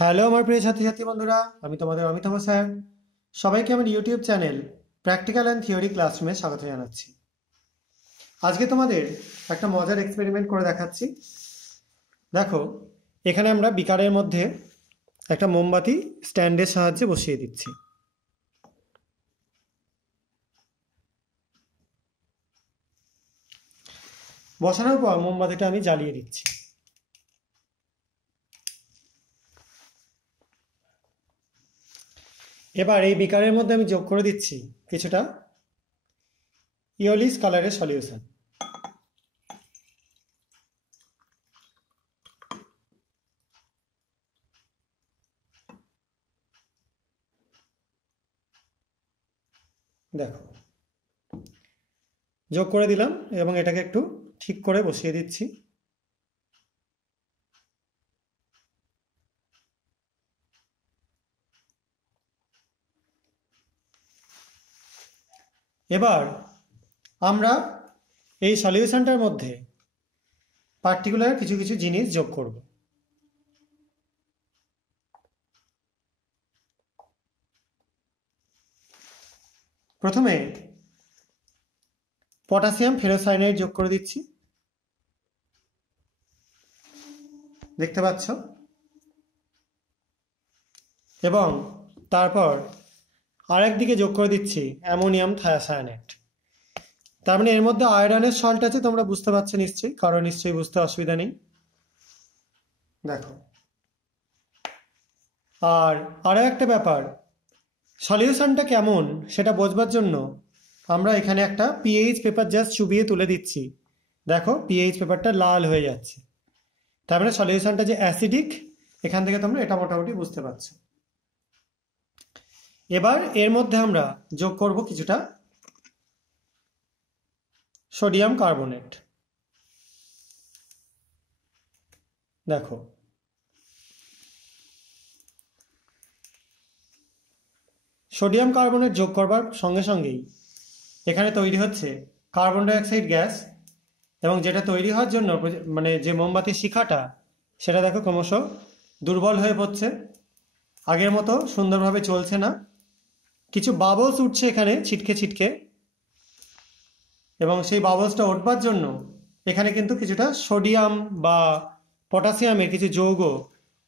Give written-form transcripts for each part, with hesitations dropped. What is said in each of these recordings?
Hello আমার প্রিয় ছাত্রছাত্রী বন্ধুরা, আমি তোমাদের অমিতাভ স্যার। সবাইকে আমার YouTube channel practical and theory ক্লাসরুমে স্বাগত জানাচ্ছি। আজকে তোমাদের একটা মজার এক্সপেরিমেন্ট করে দেখাচ্ছি। দেখো, এখানে আমরা বিকারের মধ্যে একটা মোমবাতি স্ট্যান্ডের সাহায্যে বসিয়ে দিচ্ছি। বসানোর পর মোমবাতিটা আমি জ্বালিয়ে দিচ্ছি। এবার এই বিকারের মধ্যে আমি যোগ করে দিচ্ছি কিছুটা ইয়োলিস কালারের সলিউশন। দেখো, যোগ করে দিলাম এবং এটাকে একটু ঠিক করে বসিয়ে দিচ্ছি। এবার আমরা এই সলিউশনটার মধ্যে পার্টিকুলার কিছু কিছু জিনিস যোগ করব। প্রথমে পটাশিয়াম ফেরোসায়ানাইড যোগ করে দিচ্ছি, দেখতে পাচ্ছ। এবং তারপর আরেকদিকে যোগ করে দিচ্ছি অ্যামোনিয়াম থায়াসায়ানেট। তার মানে এর মধ্যে আয়রনের সল্ট আছে, তোমরা বুঝতে পারছো নিশ্চয়ই, কারণ নিশ্চয়ই বুঝতে অসুবিধা নেই। দেখো, আর আরও একটা ব্যাপার, সলিউশনটা কেমন সেটা বোঝবার জন্য আমরা এখানে একটা পিএইচ পেপার জাস্ট চুবিয়ে তুলে দিচ্ছি। দেখো, পিএইচ পেপারটা লাল হয়ে যাচ্ছে, তার মানে সলিউশনটা যে অ্যাসিডিক, এখান থেকে তোমরা এটা মোটামুটি বুঝতে পারছো। এবার এর মধ্যে আমরা যোগ করব কিছুটা সোডিয়াম কার্বনেট। দেখো, সোডিয়াম কার্বনেট যোগ করবার সঙ্গে সঙ্গেই এখানে তৈরি হচ্ছে কার্বন ডাইঅক্সাইড গ্যাস, এবং যেটা তৈরি হওয়ার জন্য মানে যে মোমবাতির শিখাটা, সেটা দেখো ক্রমশ দুর্বল হয়ে পড়ছে, আগের মতো সুন্দরভাবে চলছে না। কিছু বাবলস উঠছে এখানে ছিটকে ছিটকে, এবং সেই বাবলসটা উঠবার জন্য এখানে কিন্তু কিছুটা সোডিয়াম বা পটাশিয়ামের কিছু যৌগ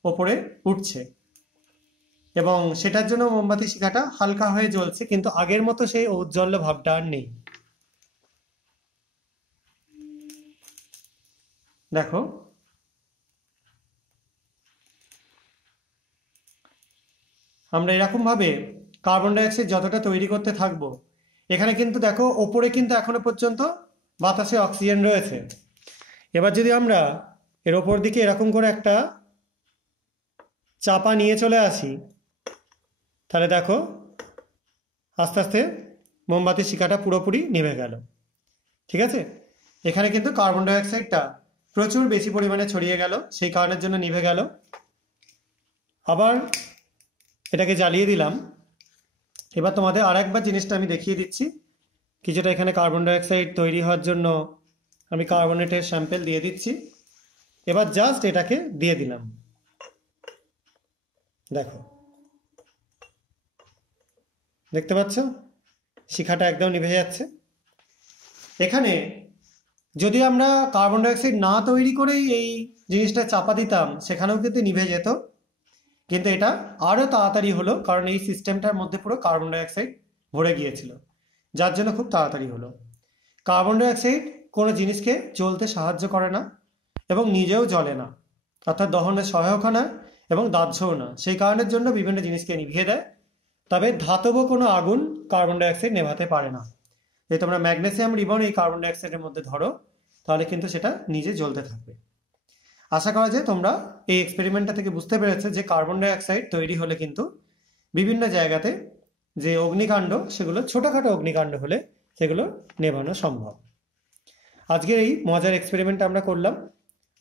ওপরে উঠছে, এবং সেটার জন্য মোমবাতির শিখাটা হালকা হয়ে জ্বলছে, কিন্তু আগের মতো সেই ঔজ্জ্বল্য ভাবটা আর নেই। দেখো, আমরা এরকমভাবে কার্বন ডাইঅক্সাইড যতটা তৈরি করতে থাকবো, এখানে কিন্তু দেখো ওপরে কিন্তু এখনো পর্যন্ত বাতাসে অক্সিজেন রয়েছে। এবার যদি আমরা এর ওপর দিকে এরকম করে একটা চাপা নিয়ে চলে আসি, তাহলে দেখো আস্তে আস্তে মোমবাতির শিখাটা পুরোপুরি নিভে গেল। ঠিক আছে, এখানে কিন্তু কার্বন ডাইঅক্সাইডটা প্রচুর বেশি পরিমাণে ছড়িয়ে গেল, সেই কারণের জন্য নিভে গেল। আবার এটাকে জ্বালিয়ে দিলাম। এবার তোমাদের আর একবার জিনিসটা আমি দেখিয়ে দিচ্ছি। কিছুটা এখানে কার্বন ডাইঅক্সাইড তৈরি হওয়ার জন্য আমি কার্বনেটের স্যাম্পেল দিয়ে দিচ্ছি। এবার জাস্ট এটাকে দিয়ে দিলাম। দেখো, দেখতে পাচ্ছ শিখাটা একদম নিভে যাচ্ছে। এখানে যদি আমরা কার্বন ডাইঅক্সাইড না তৈরি করেই এই জিনিসটা চাপা দিতাম, সেখানেও কিন্তু নিভে যেত, কিন্তু এটা আরও তাড়াতাড়ি হলো, কারণ এই সিস্টেমটার মধ্যে পুরো কার্বন ডাইঅক্সাইড ভরে গিয়েছিল, যার জন্য খুব তাড়াতাড়ি হলো। কার্বন ডাইঅক্সাইড কোনো জিনিসকে জ্বলতে সাহায্য করে না এবং নিজেও জ্বলে না, অর্থাৎ দহনের সহায়কও না এবং দাহ্যও না, সেই কারণের জন্য বিভিন্ন জিনিসকে নিভিয়ে দেয়। তবে ধাতব কোনো আগুন কার্বন ডাইঅক্সাইড নেভাতে পারে না। যদি তোমরা ম্যাগনেসিয়াম রিবন এই কার্বন ডাইঅক্সাইডের মধ্যে ধরো, তাহলে কিন্তু সেটা নিজে জ্বলতে থাকবে। আশা করা যায় তোমরা এই এক্সপেরিমেন্টটা থেকে বুঝতে পেরেছো যে কার্বন ডাইঅক্সাইড তৈরি হলে কিন্তু বিভিন্ন জায়গাতে যে অগ্নিকাণ্ড, সেগুলো ছোটোখাটো অগ্নিকাণ্ড হলে সেগুলো নেভানো সম্ভব। আজকের এই মজার এক্সপেরিমেন্ট আমরা করলাম,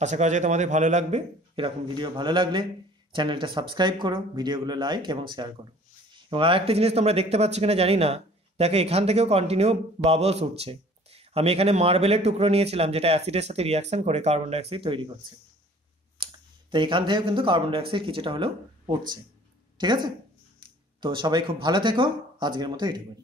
আশা করা যায় তোমাদের ভালো লাগবে। এরকম ভিডিও ভালো লাগলে চ্যানেলটা সাবস্ক্রাইব করো, ভিডিওগুলো লাইক এবং শেয়ার করো। এবং আর একটা জিনিস তোমরা দেখতে পাচ্ছ কিনা জানি না, দেখো এখান থেকেও কন্টিনিউ বাবলস উঠছে। আমি এখানে মার্বেলের টুকরো নিয়েছিলাম, যেটা অ্যাসিডের সাথে রিয়াকশন করে কার্বন ডাইঅক্সাইড তৈরি করছে। তো এখান থেকেও কিন্তু কার্বন ডাইঅক্সাইড কিছুটা হলেও উঠছে। ঠিক আছে, তো সবাই খুব ভালো থেকো, আজকের মতো এটুকুই।